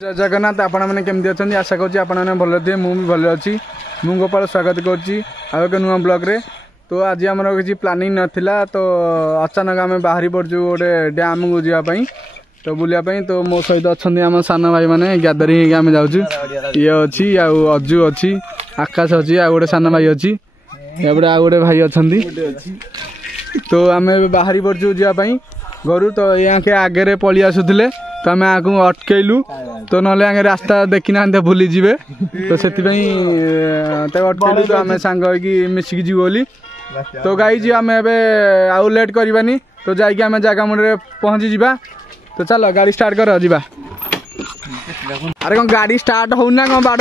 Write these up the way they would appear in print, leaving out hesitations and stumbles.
जय जगन्नाथ आपण मैंने केमती अच्छा आशा करुँच आपण मैंने भल थे मुझे भल अच्छी मु गोपाल स्वागत कर नुआ ब्लॉग रे। तो आज आम किसी प्लानिंग नाला तो अचानक आम बाहरी पड़चु गोटे डैम को जावाई तो बुलापाई। तो मो सहित अच्छा आम सान भाई मैंने गैदरिंग आम जाऊँ ये अच्छी अजु अच्छी आकाश अच्छी आ गोटे सान भाई अच्छी एपटे आ गोटे भाई अच्छा। तो आम बाहरी पड़चु जावाई घर तो यहाँ के आगे पलि आसुले तो आम आगे अटकैलु तो ना आगे रास्ता देखी ना भूली जी तो से अटकैलु तो आम सांग मिसिकी जीव बोली। तो गाई आम आउ लेट करवानी तो जाकि आम जगह मुंडे पहुँची जा। तो चलो गाड़ी स्टार्ट कर जा। अरे कौन गाड़ी स्टार्ट होना कौन बाड़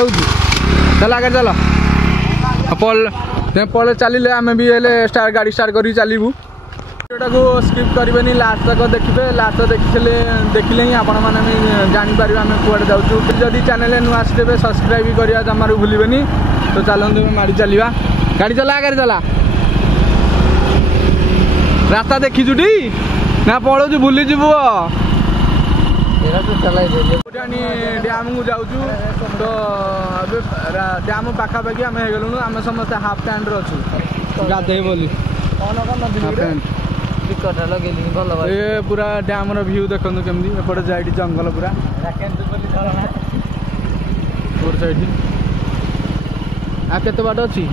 चल आगे चल पल चलिए आम भी स्टार्ट गाड़ी स्टार्ट कर चलू। को स्किप करें लास्ट तक देखिए लास्ट देखिले ही आपण मैंने जापर आम कूड़े जाऊँ। जदि चैनल नुआ आसते सब्सक्राइब करवा जमारू भूलबेनि। तो चलते माड़ी चलवा गाड़ी चला गाड़ी चला रास्ता देखीचु टी ना पलू भूली जीव डैम को जाऊँ। तो डैम पाखापाखि आम हो आम समस्त हाफ पैंट अच्छु गाधे बोली ये पूरा डैम व्यू देखो केमती एपटे जाए जंगल पूरा साइड आ केते बाट अच्छी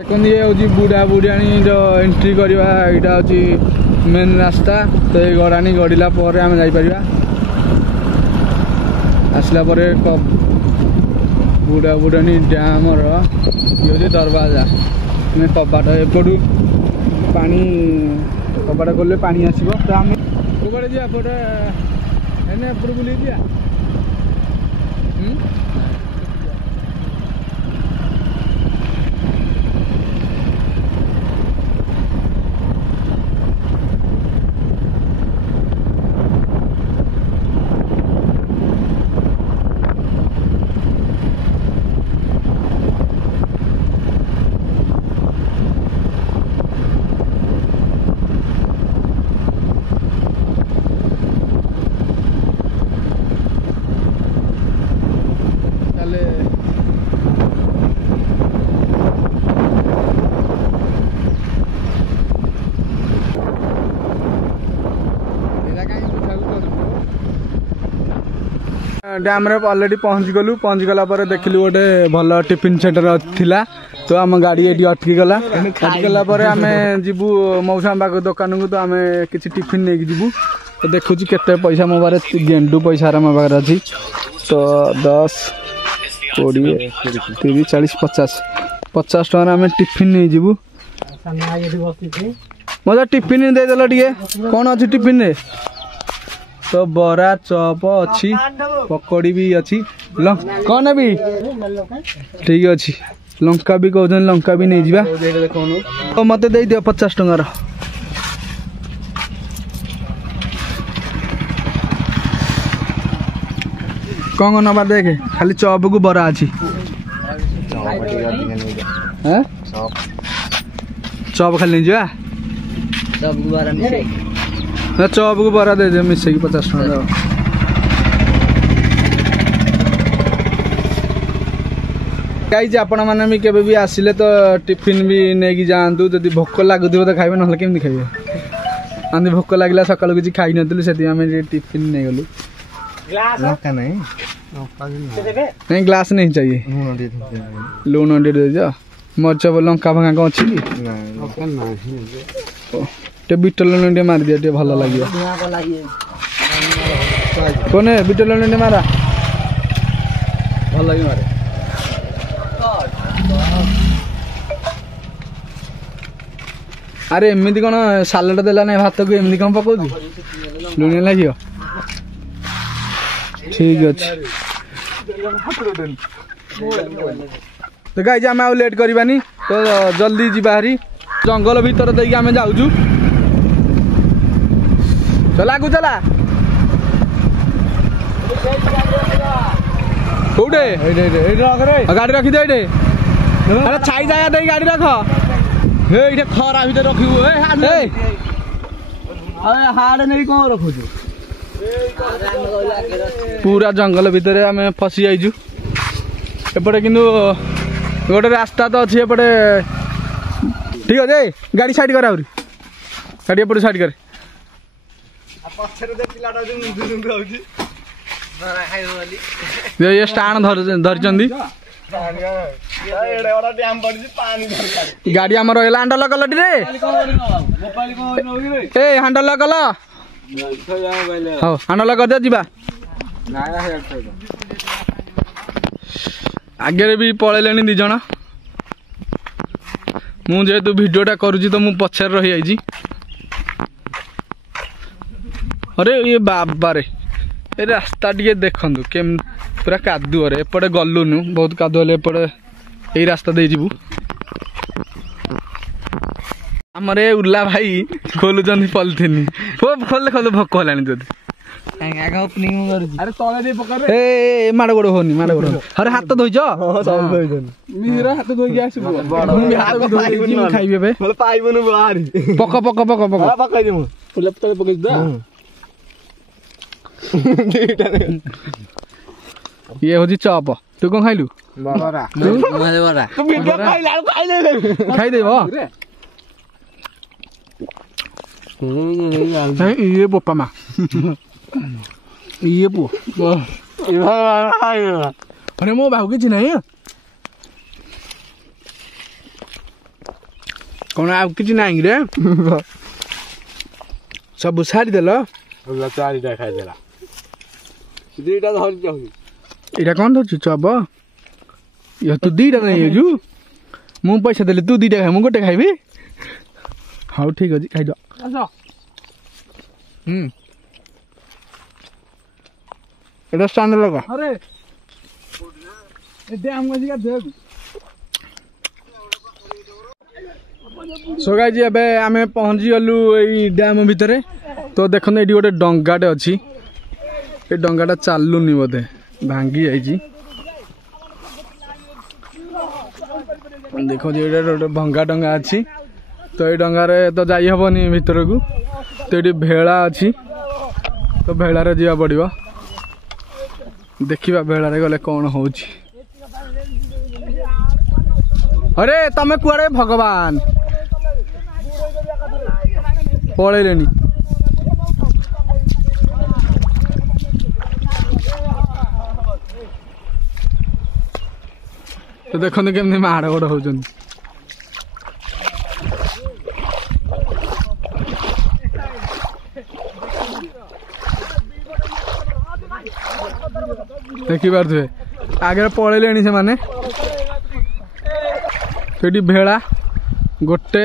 देखो ये हूँ बुढ़ा बुढ़ियाणी जो एंट्री करवा यहाँ हूँ मेन रास्ता। तो ये गड़ाणी गड़िला आम जापर आसला बुढ़ा बुढ़ाणी डैम ये दरवाजा कबाट एपटू पानी कबाट खोले पानी आसो। तो आम कबाड़े जा एपट बुले जा डैम रे ऑलरेडी पहुँच गला पर देखिलु गोटे भल टिफिन सेंटर थिला। तो आम गाड़ी ये अटकी गला अटकला आम जीवु मौसा पाक दुकान को। तो आम किसी टिफिन नहीं जीवु तो देखुची केते पैसा मो पारे गेंडू पैसा मो पाखे अच्छी। तो 10 20 30 40 50 टका आम टिफिन नहीं जीवु। मजा टिफिन देदेल टे कौन अच्छी टिफिन रे। तो बरा चप अच्छी पकड़ी भी अच्छी कौन भी ठीक अच्छी लंका भी कहते लंका भी नहीं जा। तो मत दे दियो 50 टंकार कौन नवा देखे खाली चप को बरा अच्छी चप खाली नहीं जा चप को बरा दे दे मिसे 50 टका गाइज आपण मैंने भी केबे भी आसिले तो टिफिन भी नहीं जातु जब भोक लगुव तो खाइबे ना केमती खाइबे आंधी भोक लगला सकाल किसी खाई नुँ से टिफिन नहीं गलु नहीं ग्लास नहीं चाहिए लुण दे दे मरच लंका फंका कौन अच्छी कि बिट लुण मार दिया भल लगे कौन बिट लुण मारा भल लगे मारे। अरे एमती कौन सालाड देला ना भात को एमती कौन पकाऊ लुण लगे ठीक अच्छे। तो गाइज आम आउ लेट करवानी तो जल्दी जी बाहरी जंगल भीतर देख आम जाऊँ। चला को चला कौटे गाड़ी रखी दे अरे छाई जगह दे गाड़ी रख ये खरा भर रखी हाड़ नहीं कौन रखु पूरा जंगल भितर आम फसी जाइजु एपटे किंतु गोटे रास्ता तो अच्छी एपटे ठीक अच्छे गाड़ी साइड कर आउरी गाड़ी एपटे साइड कर ये स्टाण धरचंदी गाड़ी आमर रहा हांडल कल रे ए हांडल कल हाँ हांडल कर जा आगे भी पलैले दिज मुझे भिडियोटा करुँची तो मुझे पछार रही आई अरे ये बाबा रे ए रास्ता टे देखु केम पूरा कादुअ एपटे गलुनु बहुत कादुअ एपटे यही रास्ता दे जीवु आमर उल्ला भाई खोलुचंदी पॉलिथिन खोले खोले भोक होलानी तोते ए माड़ गोड़ होनी माड़ गोड़ अरे हाथ धोइछ मेरा हाथ धोइके आसीबो हाथ धोइके खाइबे बे मतलब पाइबनु बाहर पक पक पक पक पकाइ देमु फुला तले पकाइ दा ये होची चॉप तू कौन खाइलु बरा तू बरा तू वीडियो खाइला खाइ देबो ये बोपा मा ये पो अरे मो बाहु के चिन्ह कौन आउ कि नहीं रे सब सारी देल चारिटा खाइदेला दुईटा धरी इटा कौन धरु चब ये तू दुईटा नहीं जु मु पैसा देले तू दुईटा खाइ मु गोटे खाइबी हाँ ठीक अच्छे खाइद एटा स्टैंड लगा अरे डैम का देख सो गाइस एबे आमे पहुंची गलु एई डैम भितर तो देखन एडी गोटे डंगाटे अछि ए डंगाटा चालुनी बोधे भांगी जाइछि देखो जे गोटे भंगा डंगा अछि तो ये डंगारे तो जाई हबनी भितर को तो ये भेड़ा अच्छी तो भेड़ारे जा पड़ो देखा भेड़ारे गले कौन हो अरे तमें कुआड़े भगवान पलैले तो देखते केमती माड़ गोड़ हो देखी पारे आगे पलैले से माने भेड़ा गोटे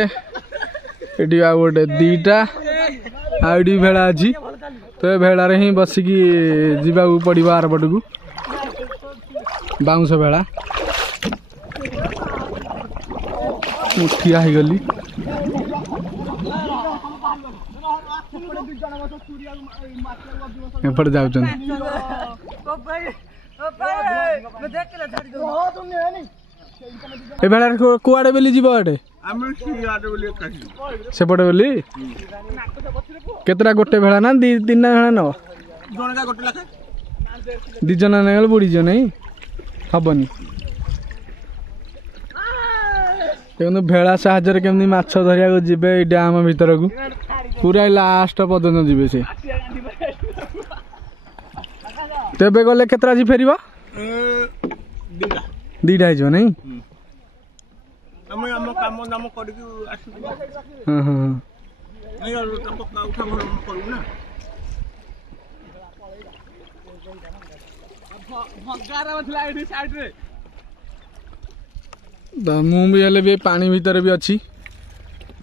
गोटे दीटा आड़ी भेड़ा अच्छी तो ये भेड़ारे ही बसिकी जीवा पड़ो आर पट को बाउंश भेड़ा मुठिया हो गली एपटे जाऊँ ए भेड़ा कुआड़े बेली जीव एटे सेपटे बेली केतरा गोटे भेड़ा ना दी तीन भेड़ा नब दी जन नेगल बुड़ीज नहीं हबनी देखो भेड़ा साहाଯ୍य केमती माछ धरिया जीवे डैम भीतर को पूरा लास्ट पर्यटन जीवे से तेबे गले केतरा जी फेरिबा दीटा हो नहीं मुझे भी पानी भीतर भी अच्छी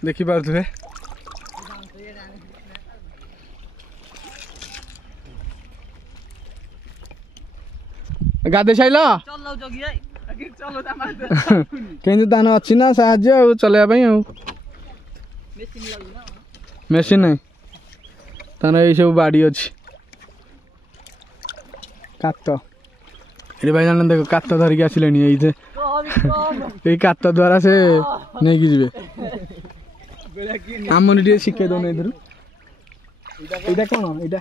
देखी पारे गाधे साइल केंद्र दान अच्छी ना साहाଯ୍य चलवाई मेसीन नहीं तार ये सब बाड़ी अच्छी कात ये भाई जान देख कात धरिक आसिले ये कात द्वारा से नहीं कि आमनी टे शिखे दौन इधर ଏଇଟା କଣ ଏଇଟା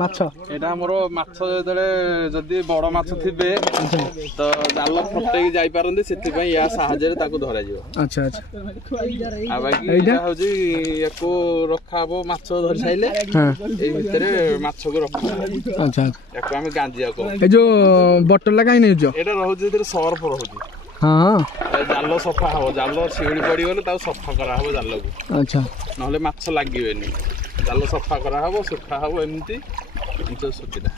ମାଛ ଏଇଟା ଆମର ମାଛ ଯେତେବେଳେ ଯଦି ବଡ ମାଛ ଥିବେ ତ ଜାଲ ଫଟେଇକି ଯାଇପାରନ୍ତି ସେଥିପାଇଁ ୟା ସାହାଯ୍ୟରେ ତାକୁ ଧରାଯିବ। ଆଚ୍ଛା ଆଚ୍ଛା ଆଉ ବାକି ଏଇଟା ହଉଛି ୟାକୁ ରଖା ହବ ମାଛ ଧରି ସାରିଲେ ଏଇ ଭିତରେ ମାଛକୁ ରଖା ହବ। ଆଚ୍ଛା ୟାକୁ ଆମେ ଗାଞ୍ଜିଆ କହୁ। ଏ ଯୋଉ ବଟଲଟା କାହିଁ ନେଇଛ? ଏଇଟା ରହୁଛି ସେଥିରେ ସର୍ଫ ରହୁଛି। ହଁ ଜାଲ ସଫା ହବ, ଜାଲ ଶିଉଳି ପଡିଗଲେ ତାକୁ ସଫା କରାହବ ଜାଲକୁ, ଆଚ୍ଛା ନହେଲେ ମାଛ ଲାଗିବେନି। ଜାଲ ସଫା କରାହବ, ଶୁଖା ହବ, ଏମିତି ସୁବିଧା।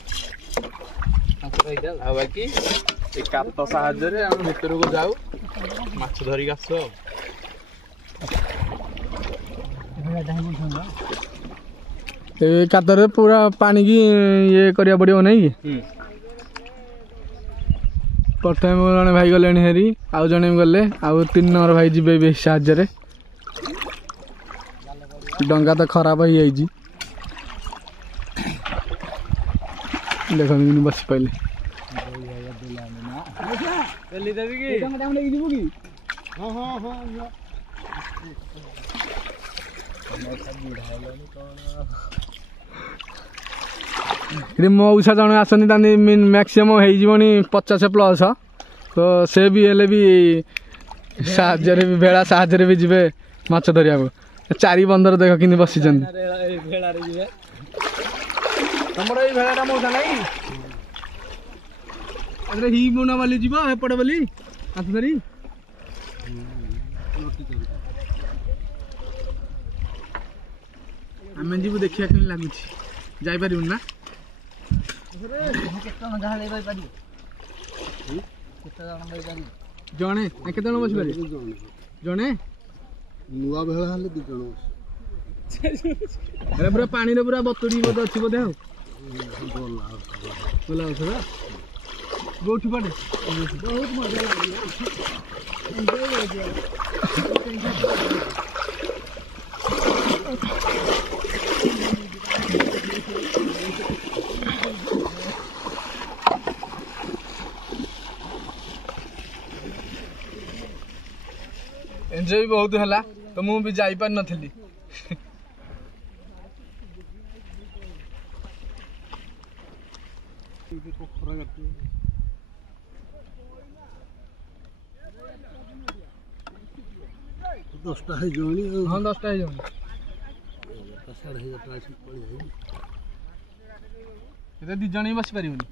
ଆଉ ବାକି ଏ କାତ ସାହାଯ୍ୟରେ ଆମେ ଭିତରକୁ ଯାଉ ମାଛ ଧରିକି ଆସୁ ଆଉ। ଏ କାତରେ ପୁରା ପାଣିକି ଇଏ କରିବାକୁ ପଡିବ ନାଇଁ କି? प्रथम जड़े भाई गले हेरी आउ जड़े गले आउ 3 नंबर भाई जी भी साहाଯ୍य डंगा तो खराब हो जाइए देख बस पाइले मऊसा जन आसनी मैक्सीम हो 50+ तो से भी हेले भी साहाଯ୍ୟରେ भी भेड़ा साहाଯ୍ୟରେ भी जीवे माछ धरिया को 4 बंदर देख कि बसी भेड़ा मौसा नहीं हि बुना वाली जीव एपटे बोली हाथ धरी आम जीव देखिया कि लगुच जापर ना जड़े के बस पारे जड़े नुआ भेड़ा हेल्ले 2 जण पूरा पानी पूरा बतुड़ी बोधे अच्छी बोधे भला गोठू पड़े बहुत मजा एंजॉय बहुत है तो मुझे भी जापार नी 10टा है जोनी हां 10टा है जोनी 11:30 इधर 2 जण ही बस परिबनी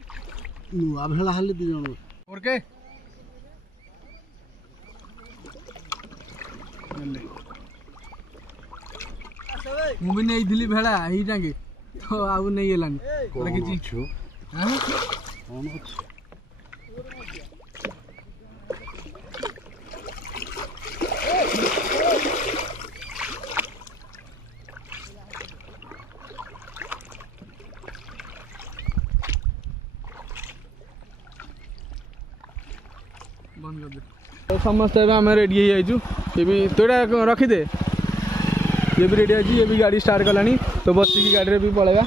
नुआ भेला हले 2 जण और के मुझे नहीं दिली भेड़ा ही जाके तो आउ नहीं एलानी कोन किछि हां कोन अछि बंद कर दे तो समस्त आम रेडी हो ये भी तोड़ा रखी दे ये भी रेडी है ये भी गाड़ी स्टार्ट कलानी तो बसिकी गाड़ी भी पलैया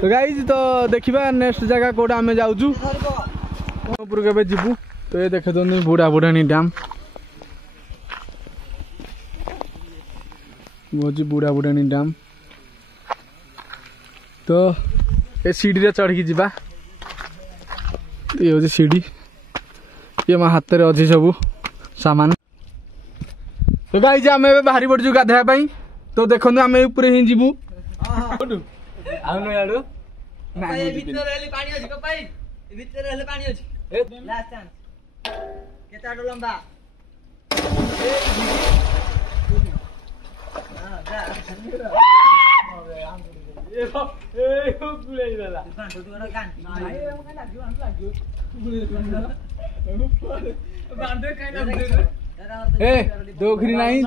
तो गाइज तो देखा नेक्स्ट जगह कौटा आम जाऊँ के जीवु तो ये देखे तो बुढ़ा बुढ़ाणी डैम बुढ़ा बुढ़ाणी डैम तो ये सीढ़ी चढ़ की जीवा ये हूँ सीढ़ी ये मो हाथ में अच्छी सब सामान तो गाइज आम बाहरी पड़ू गाधे तो देखो आम ऊपर ही जीवु दोखरी नहीं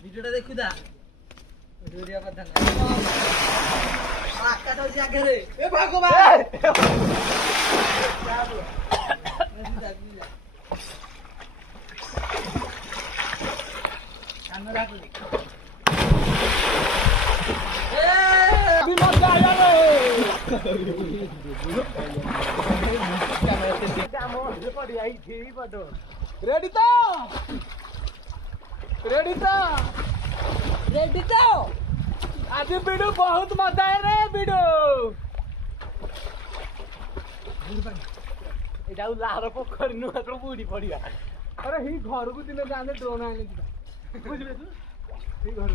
भिडियोटा देखुदा भिडियो कथा ना आका तो जागे रे ए भगवान कैमरा को ए भी मत जा रे ରେଡି ତ ରେଡି ତ रेडी तो आज बिडू बहुत मजा है रे बिडू एटा लाहर पोखरी नु मात्र बुडी पडिया अरे ही घर को दिन जाने ड्रोन आने की बुझले तू ही घर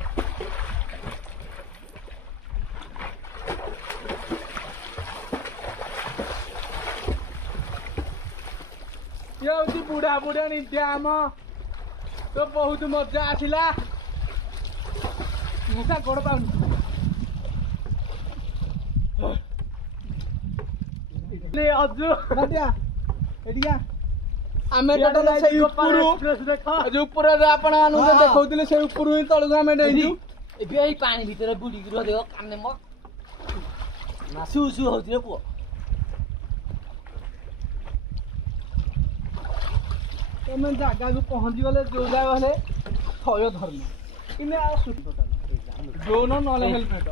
ये होती बुढ़ा बुढ़ा नित्या आम तो बहुत मजा आसिला मुसा गोड़ पाउनी ले अजु बाटिया एडिया आमे टोटल से ऊपर जो ऊपर आपण मानु देखौतिले से ऊपर ही तळगु आमे डेइजु एबे एई पानी भितर बुडी गिरो देखो काने म ना सु सु होति रे पो तमे जागा को पहुंची गले जो जाय गले थय धर्म इने आ सुट टोटल ड्रोन नले हेलमेट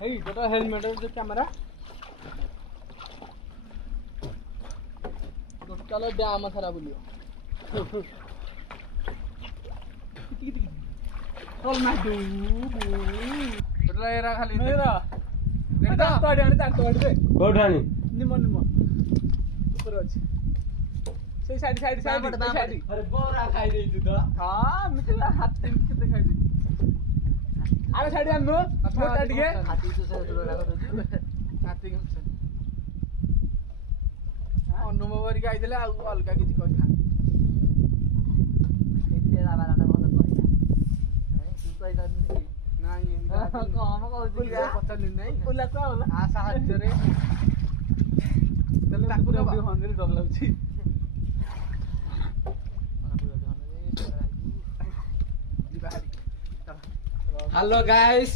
हेई टोटल हेलमेट जो कैमरा टोटल डैम सारा बुलियो चल ना दू टोटल एरा खाली मेरा रेडा ताड़ी आनी ताड़ी दे कोठानी निम निम ऊपर अछि से साइड साइड साइड अरे बोरा खाइ देइछु त हां मिठला हाथ टिम केते खाइ दी आरे साइड आनु मोटा टिके हाथी तो से तो लागो तो हाथी के ଅନୁଭବ କରିକି ଆଇଥିଲେ ଆଉ ଅଲଗା କିଛି କହିଥାନ୍ତି ଏଠେଲା ବାଲାଟା ଭଲ କହିଲା ତୁ କହିଲା ନାଇଁ କମ କହୁଛି ପଚାରିଲି ନାଇଁ ବୁଲା କଣ ଆ ସାହାଯ୍ୟରେ ତାହେଲେ ତାକୁ ଟିକେ ହନ୍ଦିରେ ଡର ଲାଗୁଛି हेलो गाइस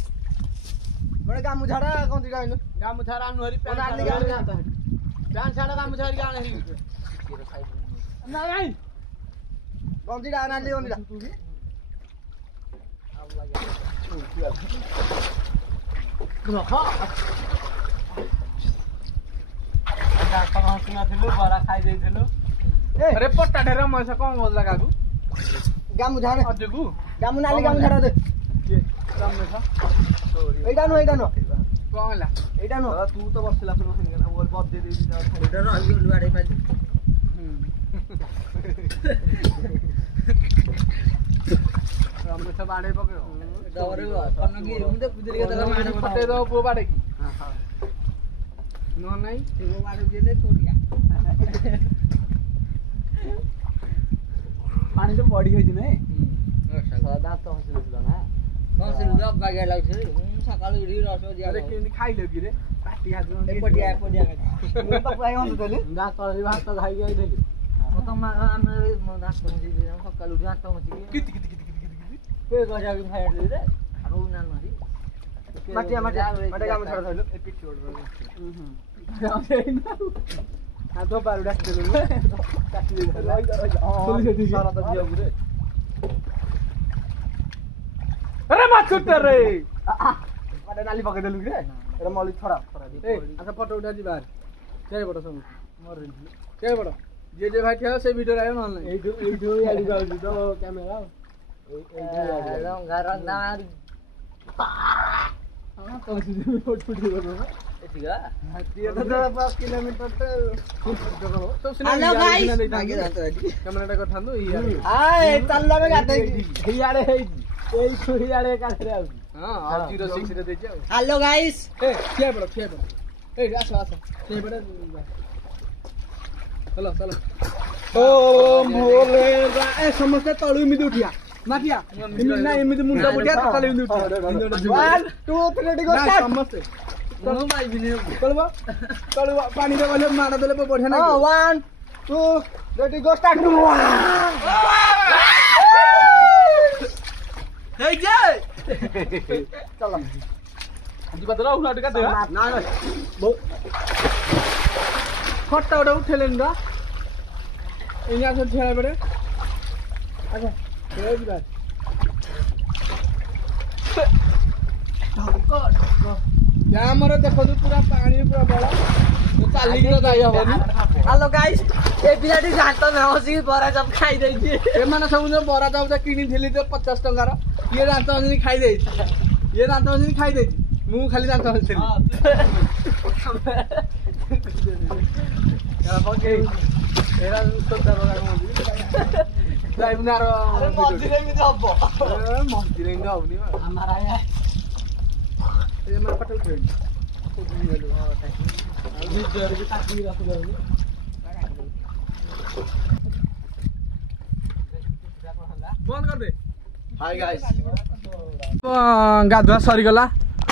बड़े गामुझाड़ा कौन सी गाइनो ଗାମୁଛାର ଆନୁ ହରି କଣ ଆଣି ଗାଣି ଜାଣିତ ପ୍ୟାଣ୍ଟ ସାର୍ଟ ଗାମୁଛା ହରି ଆଣେ ହରି ନାଇଁ ନାଇଁ कौन सी गाना ले कौन सी बरा खाई देइथिलु अरे पट्टा ढेर मैसा कौन बोल लगा तू गामुझाड़ा अजगु गामु नाली गामुझाड़ा दे गामुछा एइटा नो कौन होला एइटा नो तू तो बसला सुनो संगे बोल बद दे दे एइटा नो आली लुआडे पाइली गामुछा बाडे पकेओ डरे कनगी मुंडे कुदरी के तला माने फटे दो पो बाडे की हां नो नहीं वो बाडे गेले तोड़िया पानी तो बड़ी होई नै दांत तो हसिलुला ना हसिलु जब बागे लागछ सकाळु उडी रस दिया अरे केनी खाइलो की रे पाटी हात पडिया मैं तो प्राय होन देले दांत तळी भात खाइ गई देली तो हम दांत तो हसि सकाळु दांत तो हसि किति किति किति किति के गजा के फाइट रे आरो ना नरी माटिया माटिया माटे काम छड़ थइलो ए पिच छोड़ हाथ पार डाक दे काटी दे सारा तो दिया रे अरे माछुट रे माटे नाली पके देलु रे एरा मली छड़ा ए अच्छा फोटो उठा जी बाहर के बड़ सब मोर के बड़ जे जे भाई थे से वीडियो आयो न ए जो याडी गाउजी तो कैमरा एकदम घर दामार हां तो जी फोटो उठी बनो एतिगा ये तो 5 किलोमीटर तो हेलो गाइस कैमराटा करथांदो हाय चलला में गाते हियाड़े हे एई छुहियाड़े काठरे आउ हां आ 06 रे देजे हेलो गाइस ए छे बड़ ए आस आस छे बड़ चलो चलो ओ मोले ए समस्त तळु इमिदि उठिया माटिया ना इमिदि मुंडा उठिया तळु इमिदि उठिया 1 2 3 गो स्टार्ट समस्त चलो भाई बिने चलबो चलबो पानी दे वाले मार देले बढ़िया ना 1 2 रेडी गो स्टार्ट हे जे चलो जी बदला उठा टका दे ना ना खट्टा उठा उठेलेन दा इन्या से छेड़ा बड़े अच्छा ए बिराज ଆମର ଦେଖନ୍ତୁ ପୁରା ପାଣି ପ୍ରବଳ ଚାଲିକି ତ ଯାଇ ହବନି। ହ୍ୟାଲୋ ଗାଇସ୍ ଏ ପିଲାଟି ଘାଟ ନ ବସିକି ବରା ଚପ ଖାଇ ଦେଇଛି। ଏମାନେ ସବୁ ଯୋଉ ବରା ଚାଉଟା କିଣିଥିଲି ଯୋଉ 50 ଟଙ୍କାର ଇଏ ଦାନ୍ତ ହସିକି ଖାଇ ଦେଇଛି। ଇଏ ଦାନ୍ତ ହସିକି ଖାଇ ଦେଇଛି। ମୁଁ ଖାଲି ଦାନ୍ତ ହସିଥିଲି। ଏରା ସୋଦା ବରା ମନ୍ଦିର ଯାଇବୁନି ଆର ମଝିରେ ଏମିତି ହବ। ମନ୍ଦିର ଏମିତି ହବନି ଆମର ଆଜ୍ଞା ଏମାନେ ପାଠ ଉଠେଇନି। ବନ୍ଦ କରିଦେ। ହାଇ ଗାଇସ୍ ଗାଧୁଆ ସରିଗଲା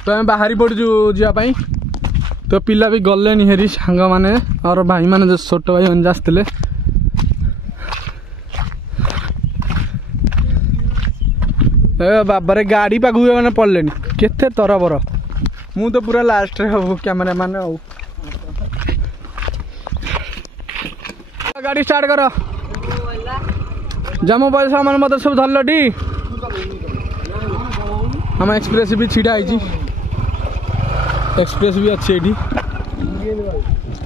ତ ଆମେ ବାହାରି ପଡୁଛୁ ଯିବା ପାଇଁ। ତ ପିଲା ବି ଗଲେଣି ହେରି ସାଙ୍ଗମାନେ ଆମର ଭାଇମାନେ ଯୋଉ ଛୋଟ ଭାଇମାନେ ଆସିଥିଲେ। ଏ ବାବାରେ ଗାଡ଼ି ପାଖକୁ ମାନେ ପଡ଼ିଲେଣି କେତେ ତରବର। ମୁଁ ତ ପୁରା ଲାଷ୍ଟରେ ହବୁ କ୍ୟାମେରାମ୍ୟାନ ଆଉ। ଗାଡ଼ି ଷ୍ଟାର୍ଟ କର। ଜମ ପଇସା ମାନେ ମତେ ସବୁ ଧରିଲ ଟି। ଆମ ଏକ୍ସପ୍ରେସ୍ ବି ଛିଡ଼ା ହେଇଛି। एक्सप्रेस भी अच्छी एठी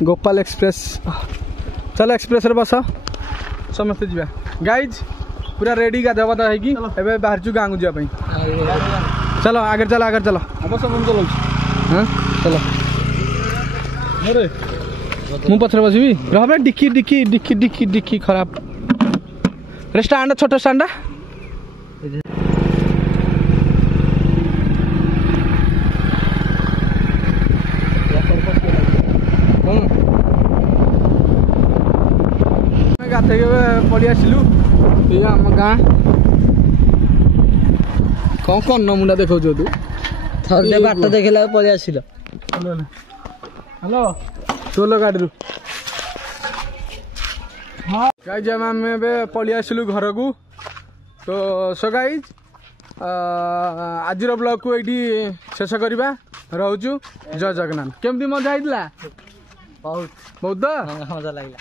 गोपाल एक्सप्रेस। चल एक्सप्रेस रे बस समस्त जीवा गाइज पूरा रेडी गाधा बाधा होगी एबे बाहर चु गाँ को जावा चलो आगे चलो आगे चलो अब सब चलो हाँ चलो अरे मु पछरे बसबी रह डिक्की डिक्की डिक्की डिक्की डिक्की खराब रे स्टैंड छोट स्टैंड गाधे पड़ी आसलु ये आम गाँ कौन कौन मुंडा देखा तू ଥରେ ବାଟ ଦେଖିଲା ପଳେଇ ଆସିଲ। हेलो सोलो गाड़ी हाँ गाइज आम पलि आसलु घर को। तो सो गाइज आज ब्लॉग को ये शेष करवा रोचु जय जगन्नाथ। केमती मजा होता ବହୁତ बहुत ମଜା ଲାଗିଲା।